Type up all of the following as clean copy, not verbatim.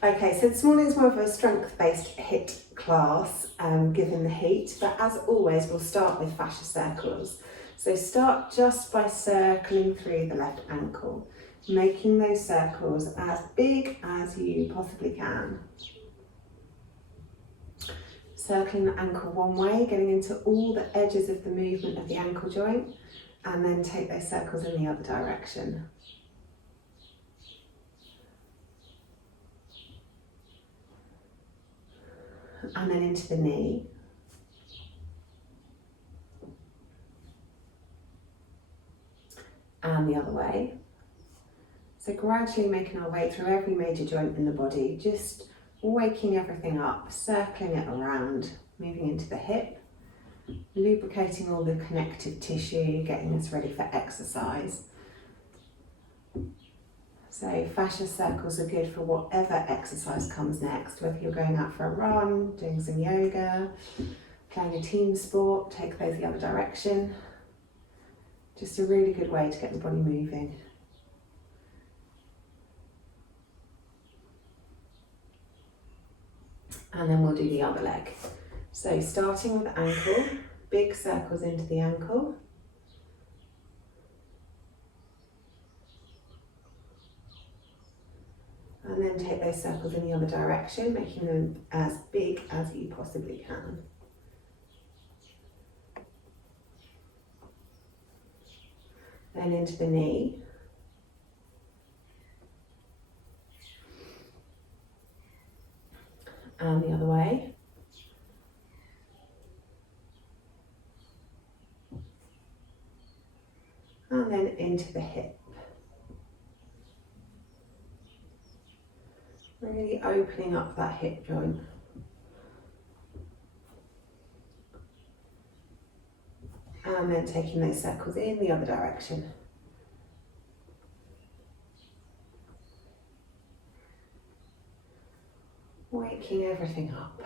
Okay, so this morning's more of a strength-based HIIT class, given the heat, but as always, we'll start with fascia circles. So start just by circling through the left ankle, making those circles as big as you possibly can. Circling the ankle one way, getting into all the edges of the movement of the ankle joint, and then take those circles in the other direction. And then into the knee. And the other way. So gradually making our way through every major joint in the body, just waking everything up, circling it around, moving into the hip, lubricating all the connective tissue, getting us ready for exercise. So fascia circles are good for whatever exercise comes next, whether you're going out for a run, doing some yoga, playing a team sport, take those the other direction. Just a really good way to get the body moving. And then we'll do the other leg. So starting with the ankle, big circles into the ankle. And then take those circles in the other direction, making them as big as you possibly can. Then into the knee. And the other way. And then into the hip. Really opening up that hip joint. And then taking those circles in the other direction. Waking everything up.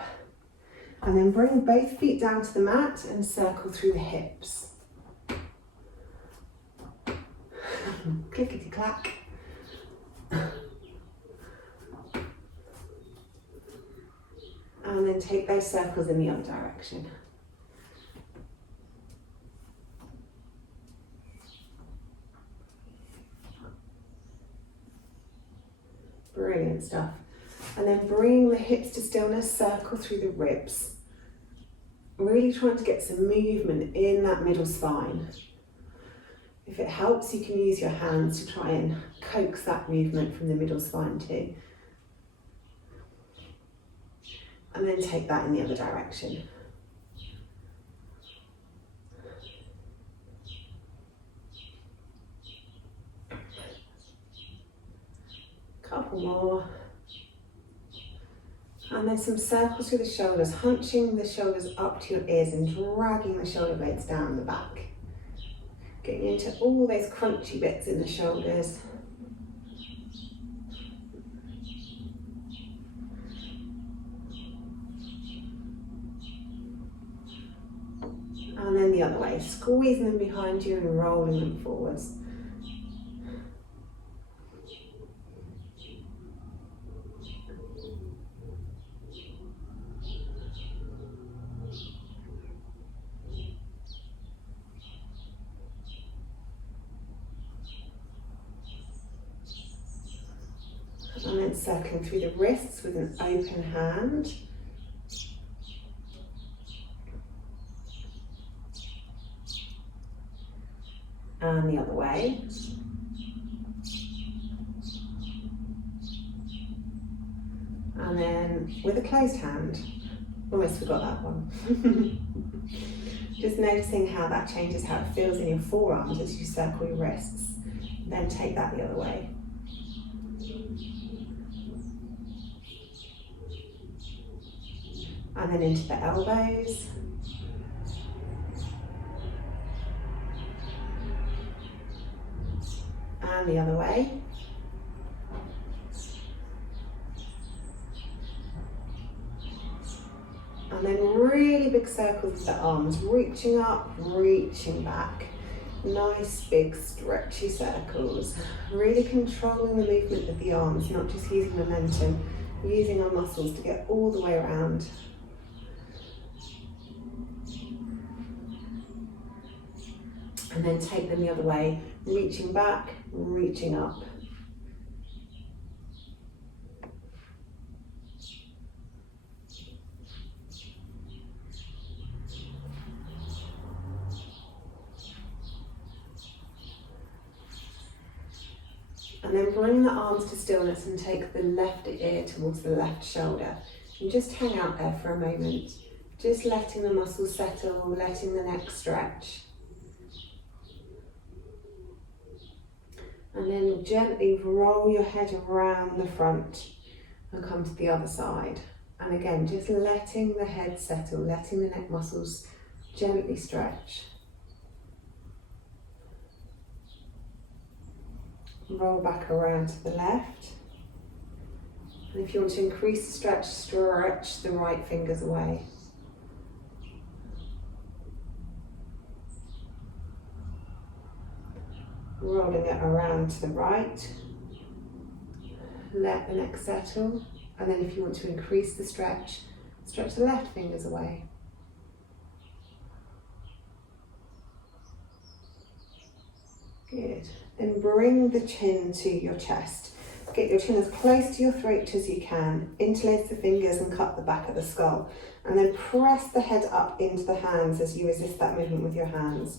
And then bring both feet down to the mat and circle through the hips. Clickety clack. And then take those circles in the other direction. Brilliant stuff. And then bring the hips to stillness, circle through the ribs. Really trying to get some movement in that middle spine. If it helps, you can use your hands to try and coax that movement from the middle spine too. And then take that in the other direction. Couple more. And then some circles through the shoulders, hunching the shoulders up to your ears and dragging the shoulder blades down the back. Getting into all those crunchy bits in the shoulders. And then the other way, squeezing them behind you and rolling them forwards. And then circling through the wrists with an open hand. And the other way. And then with a closed hand. Almost forgot that one. Just noticing how that changes, how it feels in your forearms as you circle your wrists. Then take that the other way. And then into the elbows. And the other way. And then really big circles with the arms, reaching up, reaching back. Nice big stretchy circles. Really controlling the movement of the arms, not just using momentum using our muscles to get all the way around. And then take them the other way, reaching back, reaching up. And then bring the arms to stillness and take the left ear towards the left shoulder. And just hang out there for a moment. Just letting the muscles settle, letting the neck stretch. And then gently roll your head around the front and come to the other side. And again, just letting the head settle, letting the neck muscles gently stretch. Roll back around to the left. And if you want to increase the stretch, stretch the right fingers away. Rolling it around to the right. Let the neck settle. And then if you want to increase the stretch, stretch the left fingers away. Good. Then bring the chin to your chest. Get your chin as close to your throat as you can. Interlace the fingers and cut the back of the skull. And then press the head up into the hands as you resist that movement with your hands.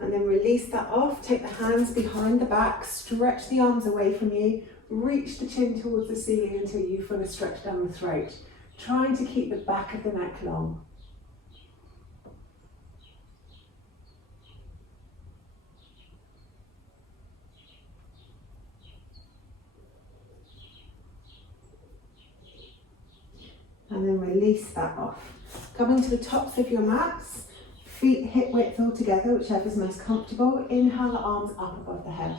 And then release that off, take the hands behind the back, stretch the arms away from you, reach the chin towards the ceiling until you fully stretch down the throat, trying to keep the back of the neck long. And then release that off. Coming to the tops of your mats. Feet hip width all together, whichever is most comfortable. Inhale the arms up above the head.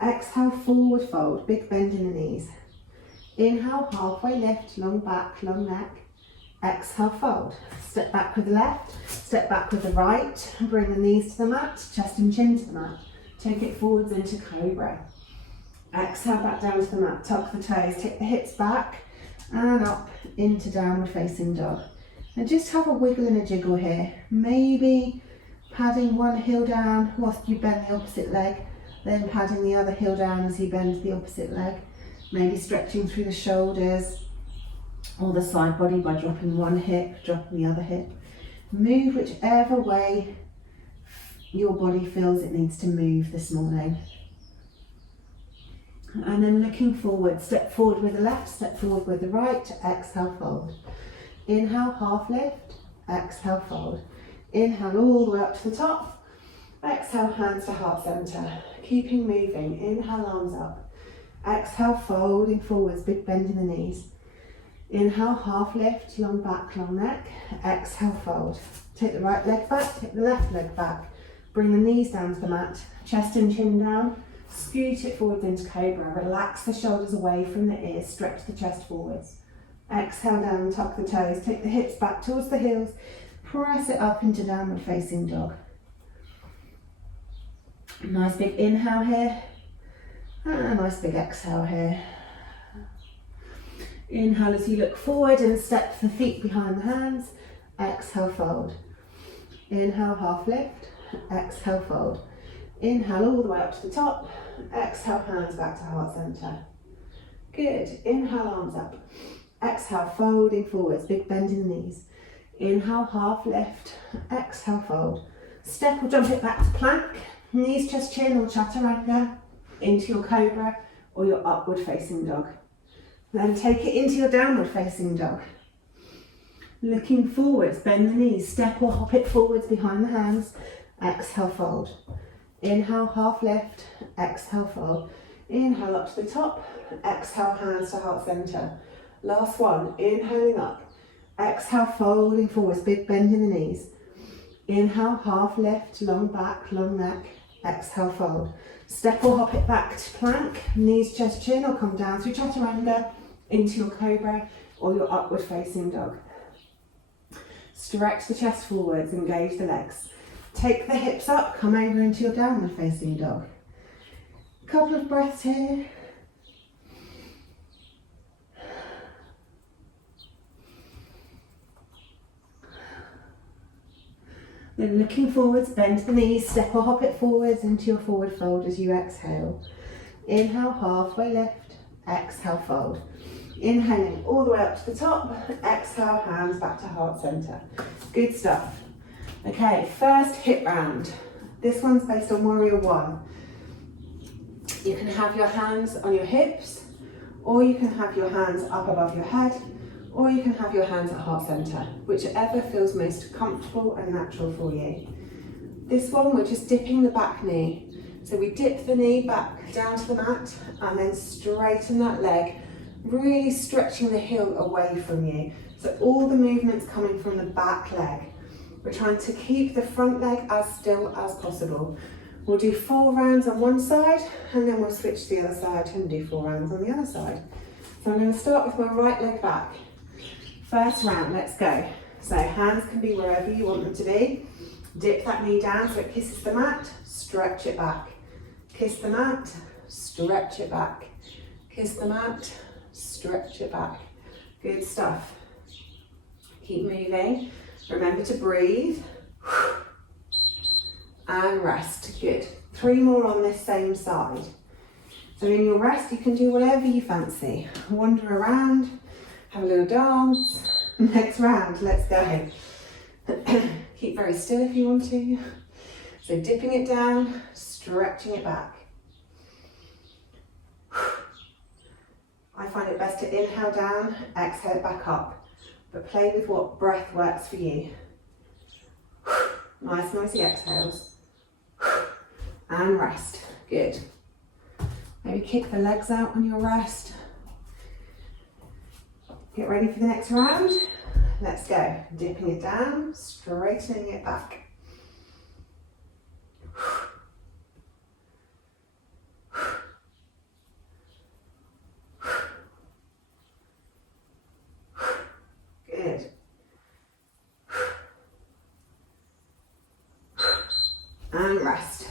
Exhale, forward fold, big bend in the knees. Inhale, halfway lift, long back, long neck. Exhale, fold. Step back with the left, step back with the right. Bring the knees to the mat, chest and chin to the mat. Take it forwards into cobra. Exhale, back down to the mat, tuck the toes, take the hips back and up into downward facing dog. And just have a wiggle and a jiggle here. Maybe padding one heel down whilst you bend the opposite leg, then padding the other heel down as you bend the opposite leg. Maybe stretching through the shoulders or the side body by dropping one hip, dropping the other hip. Move whichever way your body feels it needs to move this morning. And then looking forward, step forward with the left, step forward with the right, exhale, fold. Inhale, half lift, exhale, fold. Inhale all the way up to the top. Exhale, hands to heart center. Keeping moving. Inhale, arms up. Exhale, folding forwards, big bend in the knees. Inhale, half lift, long back, long neck. Exhale, fold. Take the right leg back, take the left leg back. Bring the knees down to the mat, chest and chin down. Scoot it forwards into cobra. Relax the shoulders away from the ears, stretch the chest forwards. Exhale down, tuck the toes, take the hips back towards the heels, press it up into downward facing dog. Nice big inhale here, and a nice big exhale here. Inhale as you look forward and step the feet behind the hands, exhale, fold. Inhale, half lift, exhale, fold. Inhale all the way up to the top, exhale, hands back to heart center. Good, inhale, arms up. Exhale, folding forwards, big bend in the knees. Inhale, half lift, exhale, fold. Step or jump it back to plank, knees, chest, chin or chaturanga, into your cobra or your upward facing dog. Then take it into your downward facing dog. Looking forwards, bend the knees, step or hop it forwards behind the hands, exhale, fold. Inhale, half lift, exhale, fold. Inhale up to the top, exhale, hands to heart center. Last one, inhaling up, exhale, folding forwards, big bend in the knees. Inhale, half lift, long back, long neck, exhale, fold. Step or hop it back to plank, knees, chest, chin, or come down through chaturanga, into your cobra or your upward facing dog. Stretch the chest forwards, engage the legs. Take the hips up, come over into your downward facing dog. A couple of breaths here. Then looking forwards, bend the knees, step or hop it forwards into your forward fold as you exhale. Inhale, halfway lift, exhale, fold. Inhaling all the way up to the top, exhale, hands back to heart center. Good stuff. Okay, first hip round. This one's based on Warrior One. You can have your hands on your hips, or you can have your hands up above your head, or you can have your hands at heart center, whichever feels most comfortable and natural for you. This one, we're just dipping the back knee. So we dip the knee back down to the mat and then straighten that leg, really stretching the heel away from you. So all the movement's coming from the back leg. We're trying to keep the front leg as still as possible. We'll do 4 rounds on one side and then we'll switch to the other side and do 4 rounds on the other side. So I'm going to start with my right leg back. First round, let's go. So hands can be wherever you want them to be. Dip that knee down so it kisses the mat, stretch it back. Kiss the mat, stretch it back. Kiss the mat, stretch it back. Good stuff. Keep moving. Remember to breathe. And rest. Good. 3 more on this same side. So in your rest, you can do whatever you fancy. Wander around, have a little dance. Next round, let's go. Keep very still if you want to. So dipping it down, stretching it back. I find it best to inhale down, exhale it back up, but play with what breath works for you. Nice noisy exhales. And rest. Good. Maybe kick the legs out on your rest. Get ready for the next round. Let's go. Dipping it down, straightening it back. Good. And rest.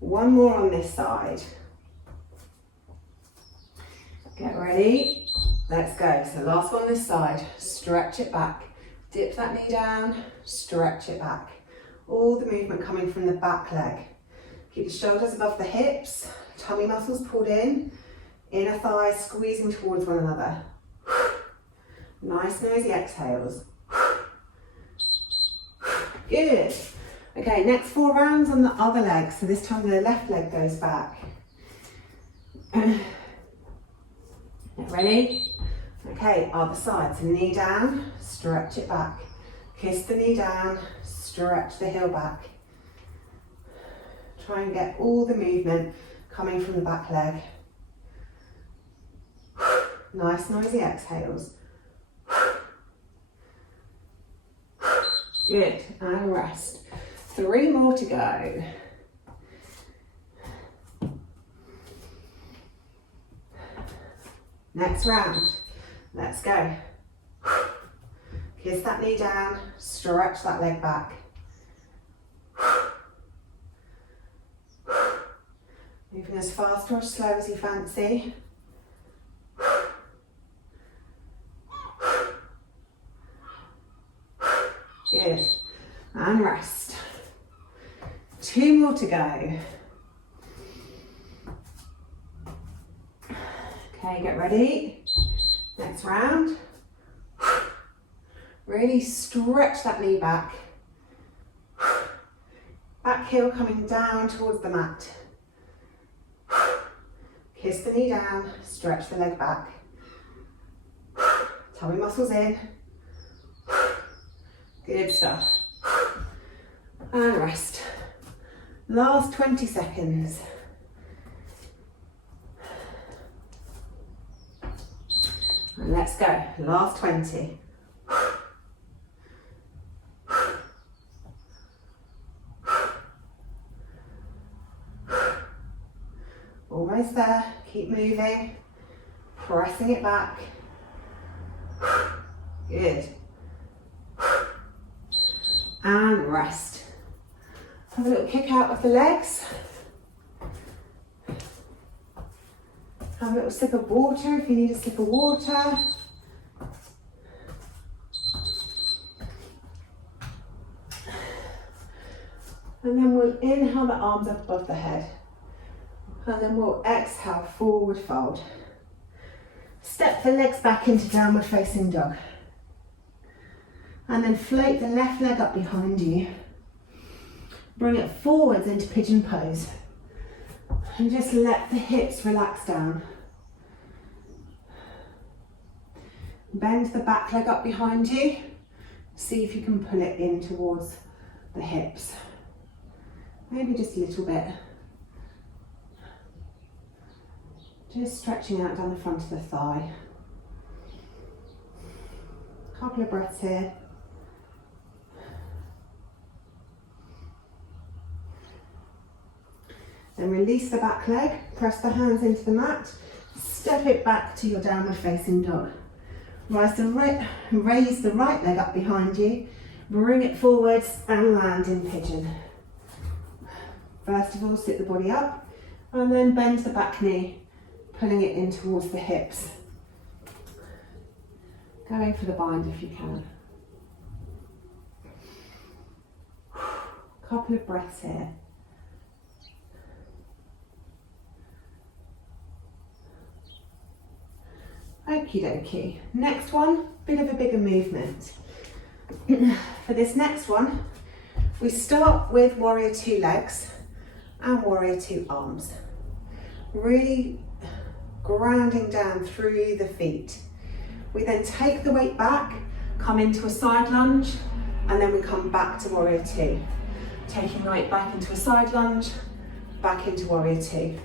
1 more on this side. Get ready. Let's go. So last one this side. Stretch it back. Dip that knee down. Stretch it back. All the movement coming from the back leg. Keep the shoulders above the hips. Tummy muscles pulled in. Inner thighs squeezing towards one another. Nice noisy exhales. Good. Okay, next 4 rounds on the other leg. So this time the left leg goes back. Ready? Okay, other side. So knee down, stretch it back. Kiss the knee down, stretch the heel back. Try and get all the movement coming from the back leg. Nice noisy exhales. Good, and rest. 3 more to go. Next round, let's go. Kiss that knee down, stretch that leg back. Moving as fast or as slow as you fancy. Good, and rest. 2 more to go. Okay, get ready. Next round. Really stretch that knee back. Back heel coming down towards the mat. Kiss the knee down, stretch the leg back. Tummy muscles in. Good stuff. And rest. Last 20 seconds. And let's go. Last 20. Almost there. Keep moving, pressing it back. Good. And rest. Have a little kick out of the legs. Have a little sip of water if you need a sip of water. And then we'll inhale the arms up above the head. And then we'll exhale, forward fold. Step the legs back into downward facing dog. And then float the left leg up behind you. Bring it forwards into pigeon pose. And just let the hips relax down. Bend the back leg up behind you. See if you can pull it in towards the hips. Maybe just a little bit. Just stretching out down the front of the thigh. Couple of breaths here. Then release the back leg, press the hands into the mat, step it back to your downward facing dog. Raise the right leg up behind you, bring it forwards and land in pigeon. First of all, sit the body up and then bend the back knee, pulling it in towards the hips. Going for the bind if you can. Couple of breaths here. Okie dokie. Next one, bit of a bigger movement. For this next one, we start with warrior two legs and warrior two arms. Really grounding down through the feet. We then take the weight back, come into a side lunge, and then we come back to warrior two. Taking the weight back into a side lunge, back into warrior two.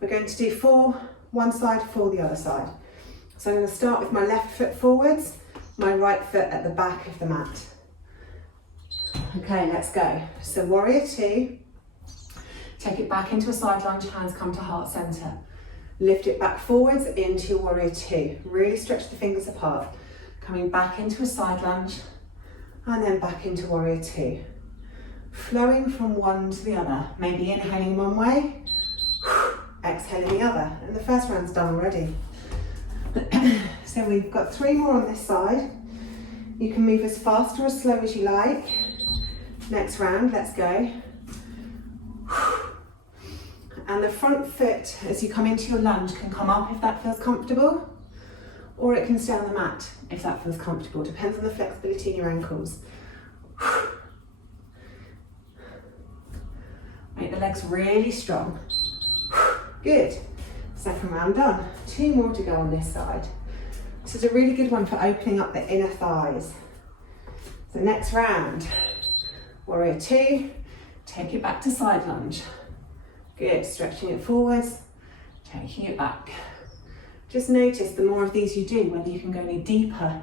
We're going to do 4 one side, 4 the other side. So I'm going to start with my left foot forwards, my right foot at the back of the mat. Okay, let's go. So warrior two, take it back into a side lunge, hands come to heart center. Lift it back forwards into warrior two. Really stretch the fingers apart. Coming back into a side lunge and then back into warrior two. Flowing from one to the other. Maybe inhaling one way, exhaling the other. And the first round's done already. So we've got 3 more on this side. You can move as fast or as slow as you like. Next round, let's go. And the front foot, as you come into your lunge, can come up if that feels comfortable, or it can stay on the mat if that feels comfortable. Depends on the flexibility in your ankles. Make the legs really strong. Good. Second round done. 2 more to go on this side. This is a really good one for opening up the inner thighs. So next round, warrior two, take it back to side lunge. Good, stretching it forwards, taking it back. Just notice the more of these you do, whether you can go any deeper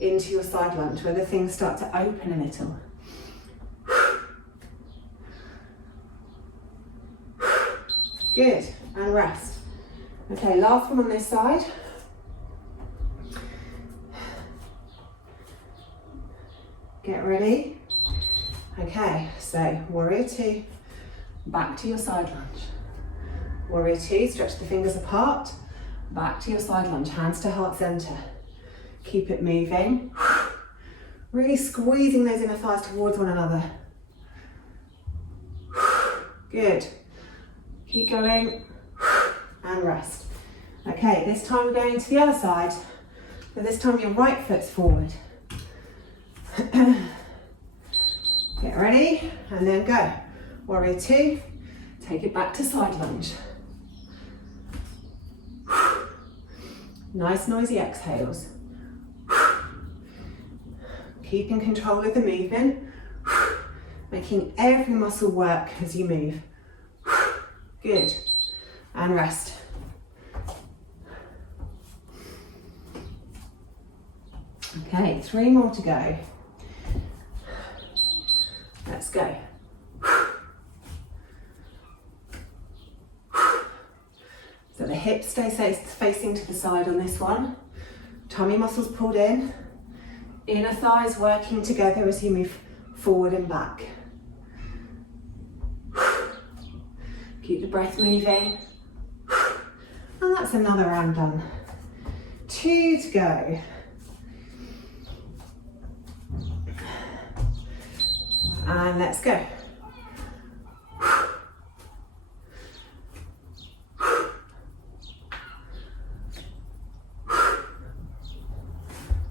into your side lunge, whether things start to open a little. Good, and rest. Okay, last one on this side. Get ready. Okay, so warrior two, back to your side lunge. Warrior two, stretch the fingers apart, back to your side lunge, hands to heart center. Keep it moving. Really squeezing those inner thighs towards one another. Good. Keep going and rest. Okay, this time we're going to the other side. So this time your right foot's forward. Get ready and then go. Warrior two, take it back to side lunge. Nice noisy exhales. Keeping control of the movement, making every muscle work as you move. Good, and rest. Okay, 3 more to go. Let's go. So the Hips stay facing to the side on this one. Tummy muscles pulled in. Inner thighs working together as you move forward and back. Keep the breath moving. And that's another round done. 2 to go. And let's go.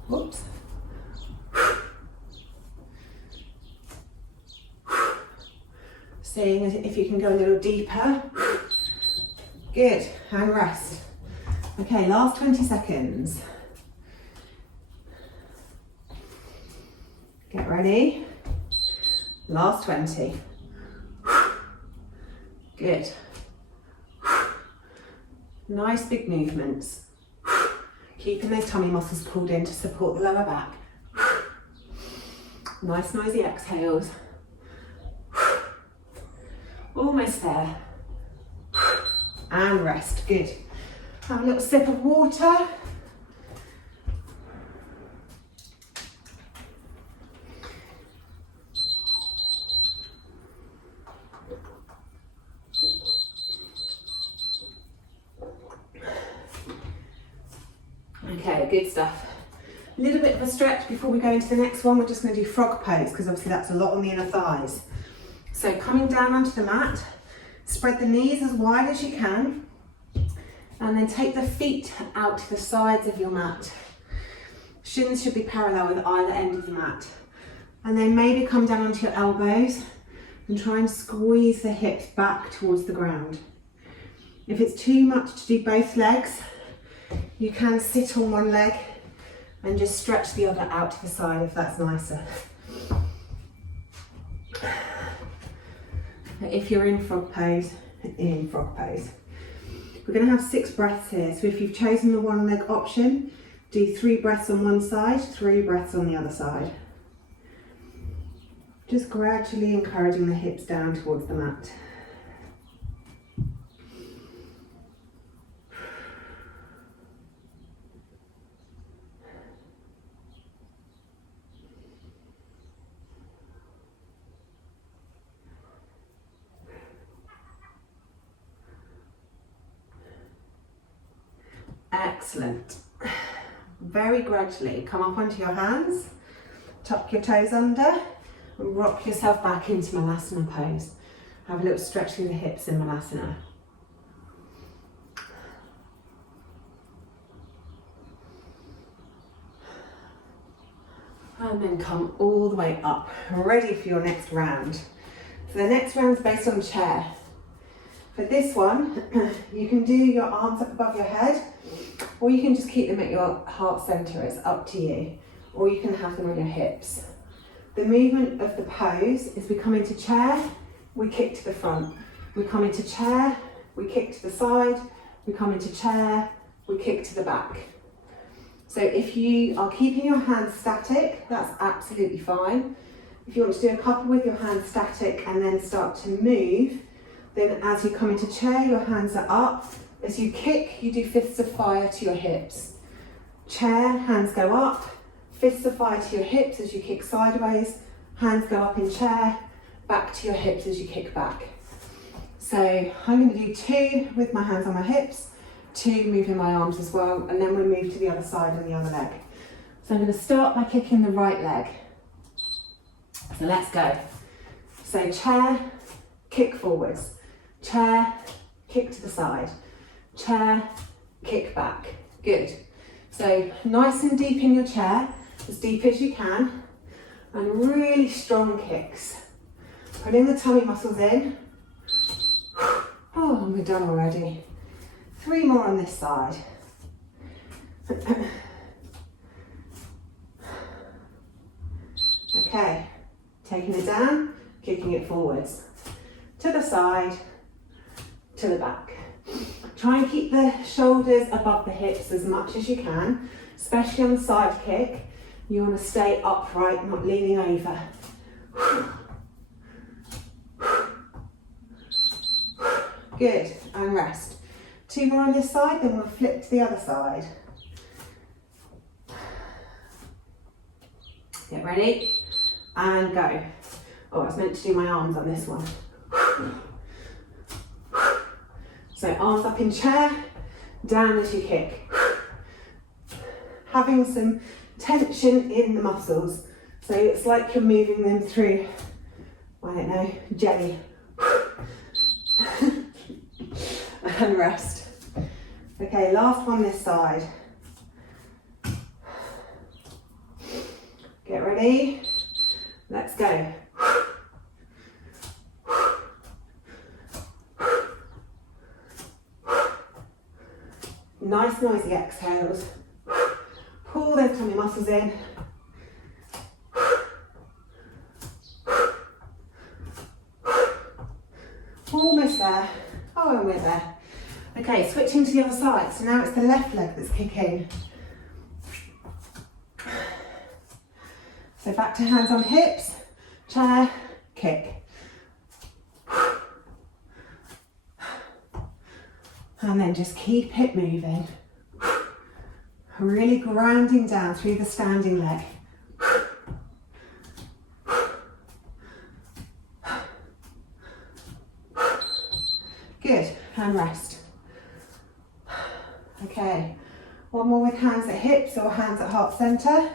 Whoops. Seeing if you can go a little deeper. Good, and rest. Okay, last 20 seconds. Get ready. Last 20. Good. Nice big movements. Keeping those tummy muscles pulled in to support the lower back. Nice noisy exhales. Almost there. And rest, good. Have a little sip of water. Okay, good stuff. A little bit of a stretch before we go into the next one. We're just going to do frog pose because obviously that's a lot on the inner thighs. So coming down onto the mat, spread the knees as wide as you can, and then take the feet out to the sides of your mat. Shins should be parallel with either end of the mat. And then maybe come down onto your elbows and try and squeeze the hips back towards the ground. If it's too much to do both legs, you can sit on one leg and just stretch the other out to the side if that's nicer. If you're in frog pose, We're going to have 6 breaths here. So if you've chosen the one leg option, do 3 breaths on one side, 3 breaths on the other side. Just gradually encouraging the hips down towards the mat. Excellent. Very gradually come up onto your hands, tuck your toes under, and rock yourself back into Malasana pose. Have a little stretch through the hips in Malasana. And then come all the way up, ready for your next round. So the next round's based on chair. For this one, you can do your arms up above your head, or you can just keep them at your heart center. It's up to you. Or you can have them on your hips. The movement of the pose is we come into chair, we kick to the front. We come into chair, we kick to the side. We come into chair, we kick to the back. So if you are keeping your hands static, that's absolutely fine. If you want to do a couple with your hands static and then start to move, then as you come into chair, your hands are up. As you kick, you do fists of fire to your hips. Chair, hands go up. Fists of fire to your hips as you kick sideways. Hands go up in chair. Back to your hips as you kick back. So I'm going to do 2 with my hands on my hips, 2 moving my arms as well, and then we'll move to the other side on the other leg. So I'm going to start by kicking the right leg. So let's go. So chair, kick forwards. Chair, kick to the side. Chair, kick back. Good. So nice and deep in your chair, as deep as you can, and really strong kicks. Putting the tummy muscles in. Oh, and we're done already. 3 more on this side. Okay, taking it down, kicking it forwards. To the side, to the back. Try and keep the shoulders above the hips as much as you can, especially on the side kick. You want to stay upright, not leaning over. Good, and rest. 2 more on this side, then we'll flip to the other side. Get ready and go. Oh, I was meant to do my arms on this one. So arms up in chair, down as you kick. Having some tension in the muscles. So it's like you're moving them through, I don't know, jelly. And rest. Okay, last one this side. Get ready. Let's go. Nice noisy exhales. Pull those tummy muscles in. Almost there. Oh, and we're there. Okay, switching to the other side. So now it's the left leg that's kicking. So back to hands on hips, chair, kick. And then just keep it moving. Really grounding down through the standing leg. Good, and rest. Okay, one more with hands at hips or hands at heart center.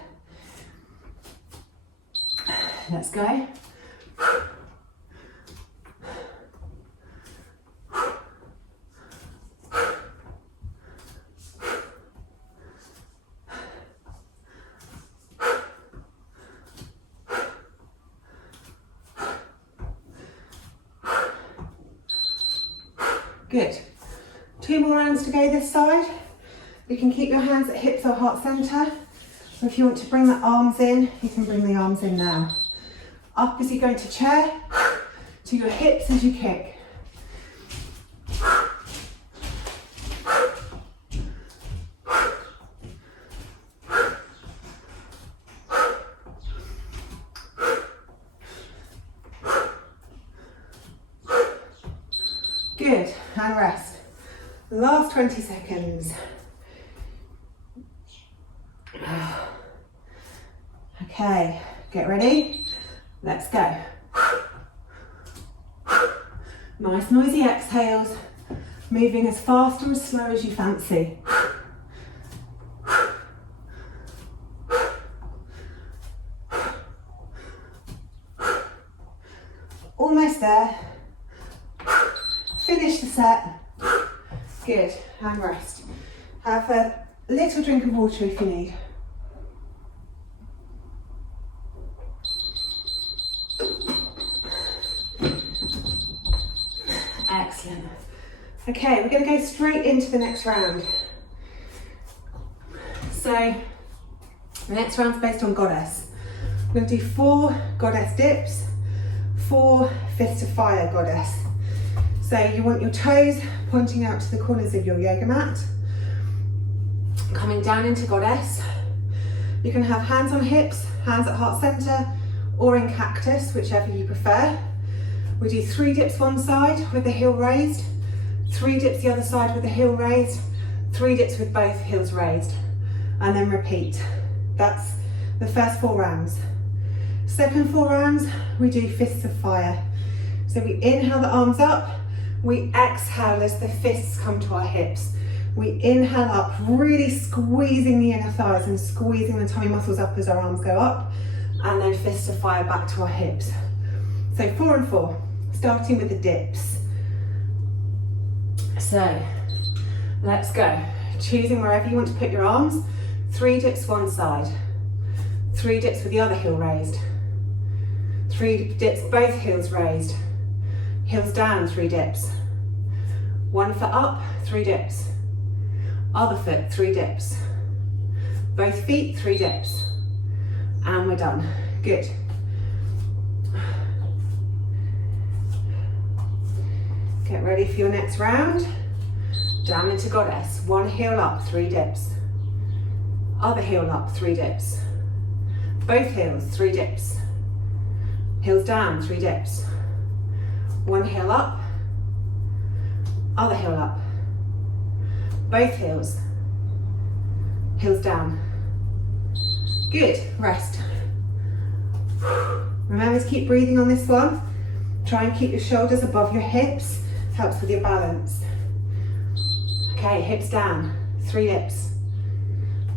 Let's go. Good. 2 more rounds to go this side. You can keep your hands at hips or heart center. So if you want to bring the arms in, you can bring the arms in now. Up as you go into chair, to your hips as you kick. Good, and rest. Last 20 seconds. Okay, get ready. Let's go. Nice noisy exhales, moving as fast or as slow as you fancy. Almost there. Finish the set. Good, and rest. Have a little drink of water if you need. Excellent. Okay, we're going to go straight into the next round. So, the next round's based on goddess. We're going to do 4 goddess dips, 4 fists of fire goddess. So you want your toes pointing out to the corners of your yoga mat, coming down into goddess. You can have hands on hips, hands at heart center, or in cactus, whichever you prefer. We do 3 dips one side with the heel raised, 3 dips the other side with the heel raised, 3 dips with both heels raised, and then repeat. That's the first 4 rounds. Second 4 rounds, we do fists of fire. So we inhale the arms up, we exhale as the fists come to our hips. We inhale up, really squeezing the inner thighs and squeezing the tummy muscles up as our arms go up, and then fists of fire back to our hips. So 4 and 4, starting with the dips. So let's go. Choosing wherever you want to put your arms. 3 dips one side, 3 dips with the other heel raised, 3 dips both heels raised, heels down, 3 dips, 1 foot up, 3 dips, other foot, 3 dips, both feet, 3 dips, and we're done. Good. Get ready for your next round. Down into goddess. 1 heel up, 3 dips. Other heel up, 3 dips. Both heels, 3 dips. Heels down, 3 dips. 1 heel up. Other heel up. both heels. Heels down. Good, rest. Remember to keep breathing on this one. Try and keep your shoulders above your hips. Helps with your balance. Okay, hips down, 3 dips.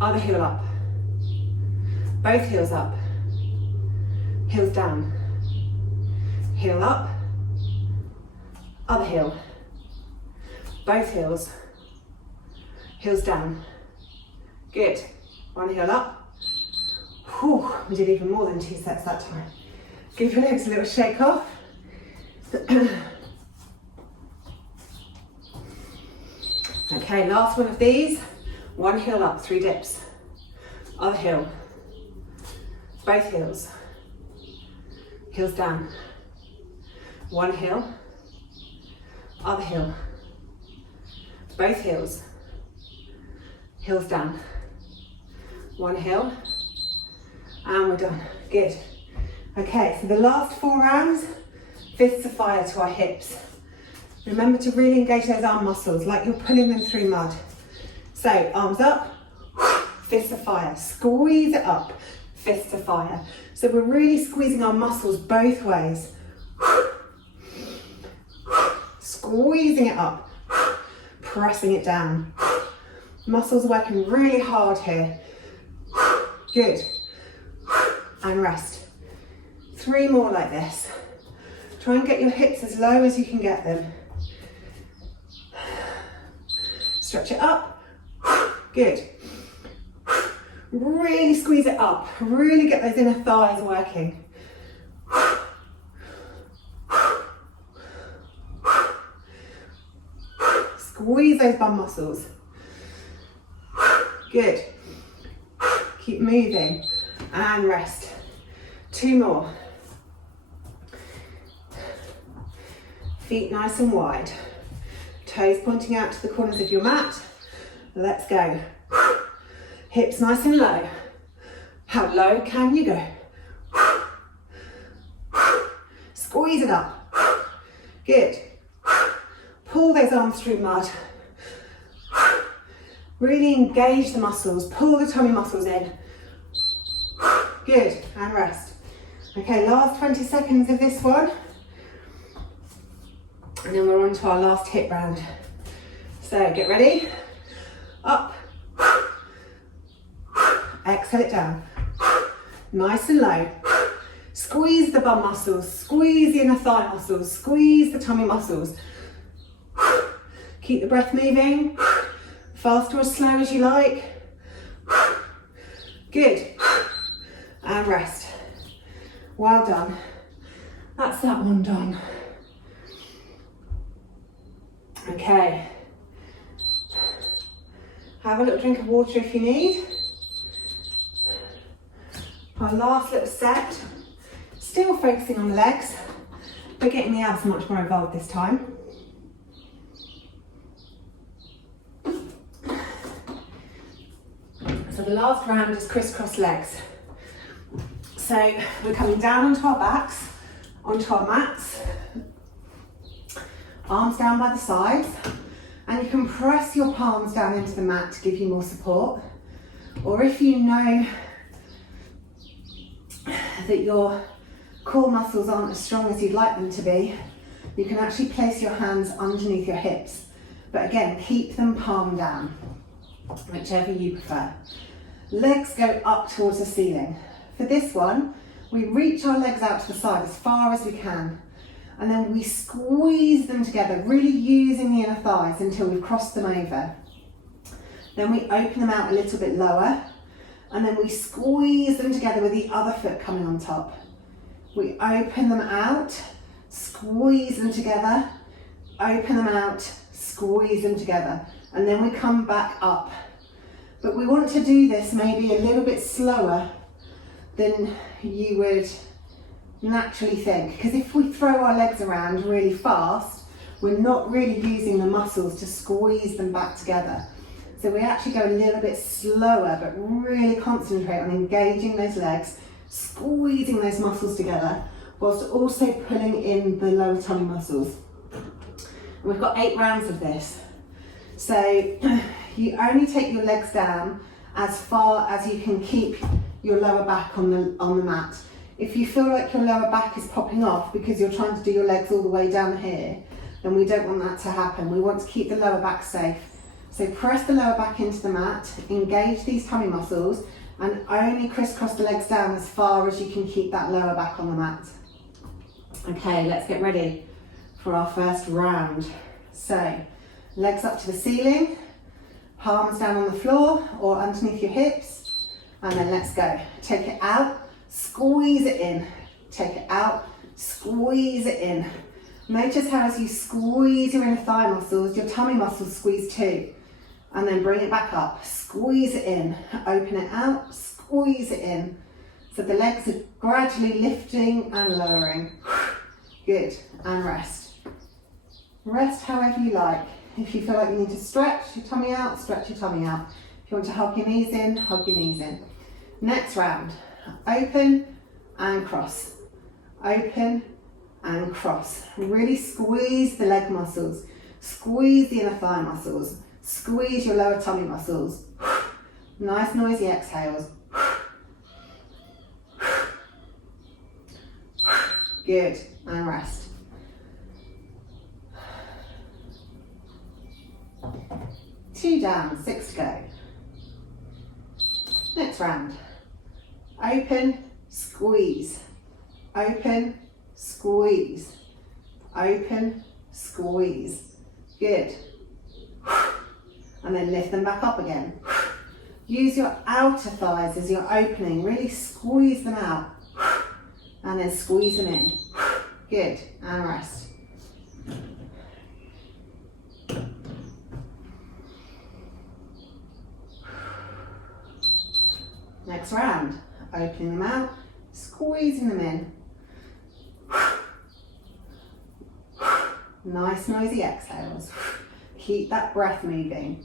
Other heel up. Both heels up. Heels down. Heel up. Other heel. Both heels. Heels down. Good. One heel up. Whew, we did even more than 2 sets that time. Give your legs a little shake off. Okay, last one of these. One heel up, 3 dips. Other heel. Both heels. Heels down. One heel. Other heel. Both heels. Heels down. One heel. And we're done. Good. Okay, so the last 4 rounds, fists of fire to our hips. Remember to really engage those arm muscles like you're pulling them through mud. So arms up, fists of fire. Squeeze it up, fists of fire. So we're really squeezing our muscles both ways. Squeezing it up, pressing it down. Muscles working really hard here. Good. And rest. 3 more like this. Try and get your hips as low as you can get them. Stretch it up. Good. Really squeeze it up. Really get those inner thighs working. Squeeze those bum muscles. Good. Keep moving. And rest. 2 more. Feet nice and wide. Toes pointing out to the corners of your mat. Let's go. Hips nice and low. How low can you go? Squeeze it up. Good. Pull those arms through mud. Really engage the muscles. Pull the tummy muscles in. Good. And rest. Okay, last 20 seconds of this one. And then we're on to our last HIIT round. So get ready. Up. Exhale it down. Nice and low. Squeeze the bum muscles. Squeeze the inner thigh muscles. Squeeze the tummy muscles. Keep the breath moving. Fast or as slow as you like. Good. And rest. Well done. That's that one done. Okay. Have a little drink of water if you need. Our last little set. Still focusing on the legs, but getting the abs much more involved this time. So the last round is crisscross legs. So we're coming down onto our backs, onto our mats, arms down by the sides, and you can press your palms down into the mat to give you more support. Or if you know that your core muscles aren't as strong as you'd like them to be, you can actually place your hands underneath your hips. But again, keep them palm down, whichever you prefer. Legs go up towards the ceiling. For this one, we reach our legs out to the side as far as we can, and then we squeeze them together, really using the inner thighs until we've crossed them over. Then we open them out a little bit lower, and then we squeeze them together with the other foot coming on top. We open them out, squeeze them together, open them out, squeeze them together, and then we come back up. But we want to do this maybe a little bit slower than you would naturally think, because if we throw our legs around really fast, we're not really using the muscles to squeeze them back together. So we actually go a little bit slower, but really concentrate on engaging those legs, squeezing those muscles together, whilst also pulling in the lower tummy muscles. And we've got 8 rounds of this. So You only take your legs down as far as you can keep your lower back on the mat. If you feel like your lower back is popping off because you're trying to do your legs all the way down here, then we don't want that to happen. We want to keep the lower back safe. So press the lower back into the mat, engage these tummy muscles, and only crisscross the legs down as far as you can keep that lower back on the mat. Okay, let's get ready for our first round. So, legs up to the ceiling, palms down on the floor or underneath your hips, and then let's go. Take it out, squeeze it in. Take it out, squeeze it in. Notice how as you squeeze your inner thigh muscles, your tummy muscles squeeze too. And then bring it back up, squeeze it in, open it out, squeeze it in. So the legs are gradually lifting and lowering. Good, and rest. Rest however you like. If you feel like you need to stretch your tummy out, stretch your tummy out. If you want to hug your knees in, hug your knees in. Next round, open and cross. Open and cross. Really squeeze the leg muscles. Squeeze the inner thigh muscles. Squeeze your lower tummy muscles. Nice noisy exhales. Good, and rest. Two down, 6 to go. Next round. Open, squeeze. Open, squeeze. Open, squeeze. Good. And then lift them back up again. Use your outer thighs as you're opening. Really squeeze them out. And then squeeze them in. Good, and rest. Next round, opening them out, squeezing them in. Nice noisy exhales. Keep that breath moving.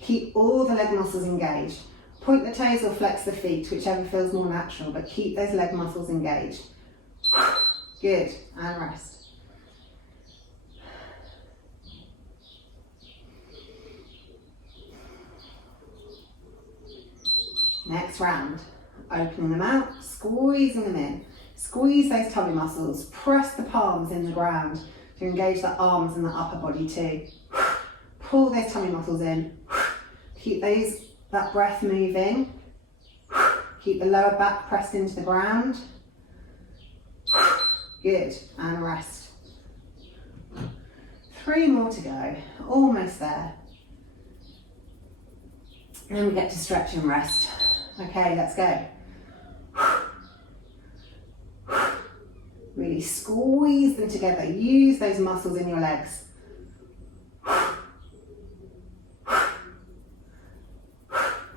Keep all the leg muscles engaged. Point the toes or flex the feet, whichever feels more natural, but keep those leg muscles engaged. Good, and rest. Next round, opening them out, squeezing them in. Squeeze those tummy muscles, press the palms in the ground to engage the arms and the upper body too. Pull those tummy muscles in. Keep that breath moving. Keep the lower back pressed into the ground. Good, and rest. 3 more to go, almost there. And then we get to stretch and rest. Okay, let's go. Really squeeze them together. Use those muscles in your legs.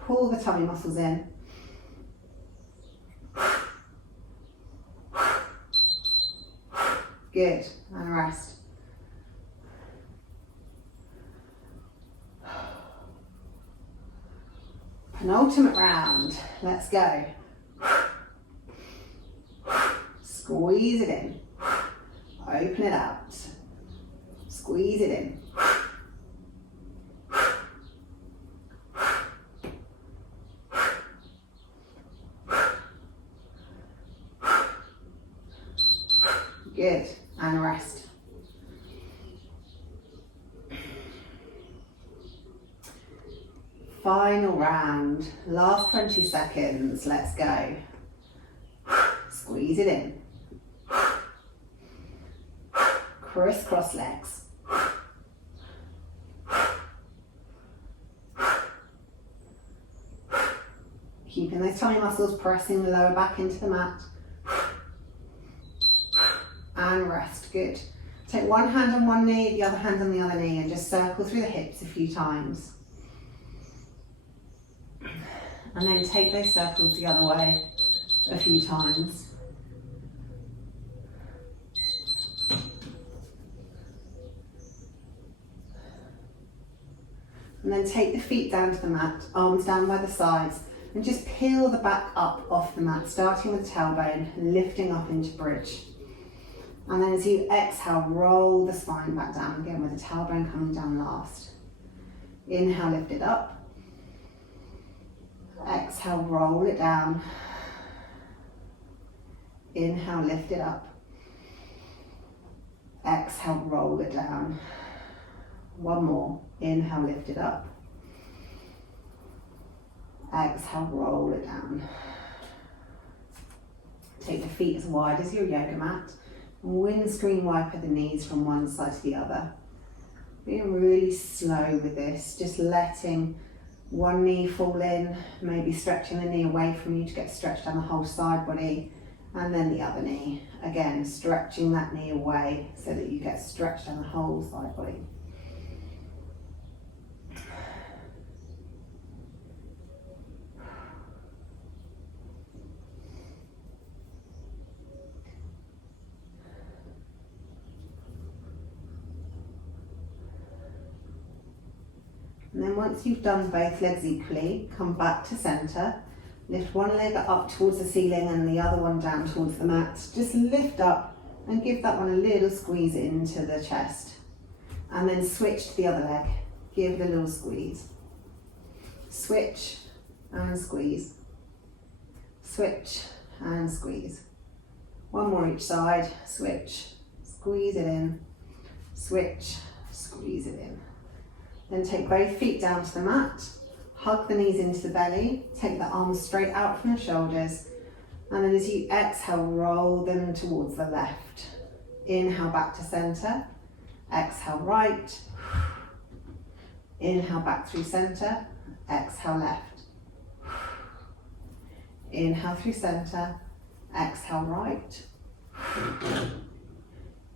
Pull the tummy muscles in. Good, and rest. Penultimate round. Let's go. Squeeze it in. Open it out. Squeeze it in. Good, and rest. Final round, last 20 seconds, let's go. Squeeze it in. Crisscross legs. Keeping those tummy muscles pressing the lower back into the mat. And rest, good. Take one hand on one knee, the other hand on the other knee, and just circle through the hips a few times. And then take those circles the other way a few times. And then take the feet down to the mat, arms down by the sides, and just peel the back up off the mat, starting with the tailbone, lifting up into bridge. And then as you exhale, roll the spine back down again with the tailbone coming down last. Inhale, lift it up. Exhale, roll it down. Inhale, lift it up. Exhale, roll it down. One more. Inhale, lift it up. Exhale, roll it down. Take the feet as wide as your yoga mat. Windscreen wiper the knees from one side to the other. Being really slow with this, just letting one knee fall in, maybe stretching the knee away from you to get stretched down the whole side body, and then the other knee. Again, stretching that knee away so that you get stretched down the whole side body. And then once you've done both legs equally, come back to centre. Lift one leg up towards the ceiling and the other one down towards the mat. Just lift up and give that one a little squeeze into the chest. And then switch to the other leg. Give it a little squeeze. Switch and squeeze. Switch and squeeze. One more each side. Switch, squeeze it in. Switch, squeeze it in. Then take both feet down to the mat, hug the knees into the belly, take the arms straight out from the shoulders, and then as you exhale, roll them towards the left. Inhale back to centre, exhale right, inhale back through centre, exhale left. Inhale through centre, exhale right.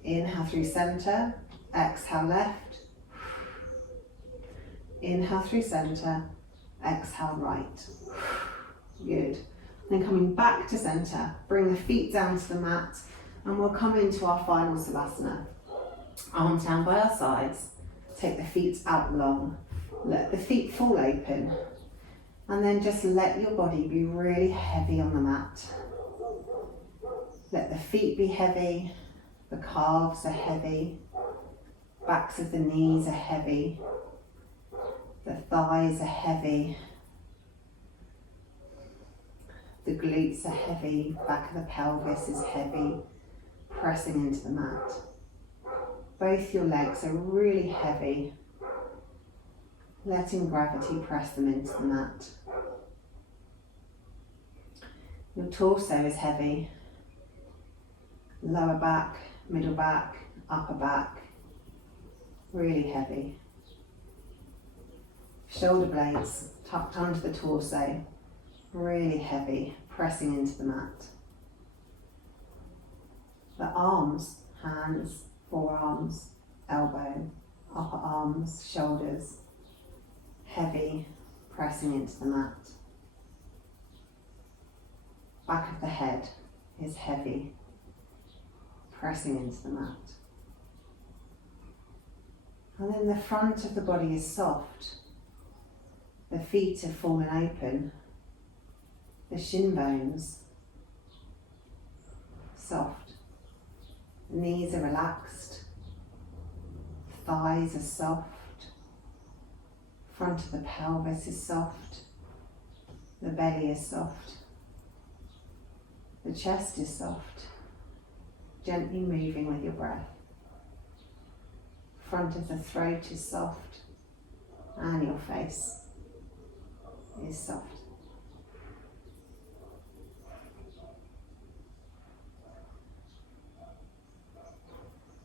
Inhale through centre, exhale left. Inhale through centre, exhale right. Good. Then coming back to centre, bring the feet down to the mat, and we'll come into our final Savasana. Arms down by our sides, take the feet out long, let the feet fall open, and then just let your body be really heavy on the mat. Let the feet be heavy, the calves are heavy, backs of the knees are heavy, the thighs are heavy, the glutes are heavy, back of the pelvis is heavy, pressing into the mat. Both your legs are really heavy, letting gravity press them into the mat. Your torso is heavy, lower back, middle back, upper back, really heavy. Shoulder blades tucked under the torso, really heavy, pressing into the mat. The arms, hands, forearms, elbow, upper arms, shoulders, heavy, pressing into the mat. Back of the head is heavy, pressing into the mat. And then the front of the body is soft. The feet have fallen open. The shin bones, soft. The knees are relaxed. Thighs are soft. Front of the pelvis is soft. The belly is soft. The chest is soft. Gently moving with your breath. Front of the throat is soft. And your face is soft.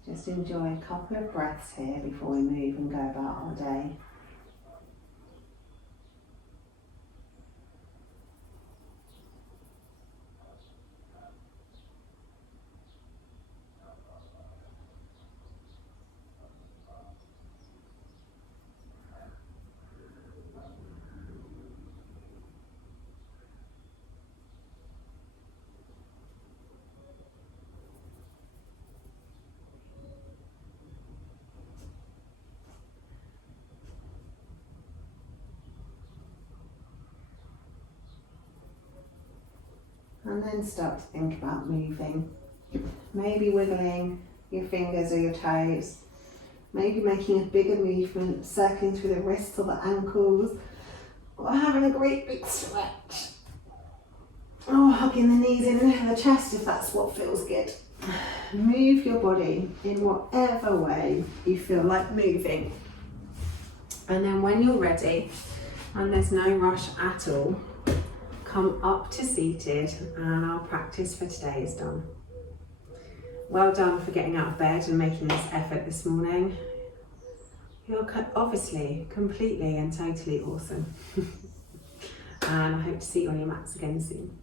Just enjoy a couple of breaths here before we move and go about our day. And then start to think about moving. Maybe wiggling your fingers or your toes. Maybe making a bigger movement, circling through the wrists or the ankles, or having a great big stretch. Or hugging the knees into the chest if that's what feels good. Move your body in whatever way you feel like moving. And then when you're ready, and there's no rush at all, come up to seated, and our practice for today is done. Well done for getting out of bed and making this effort this morning. You're obviously completely and totally awesome. And I hope to see you on your mats again soon.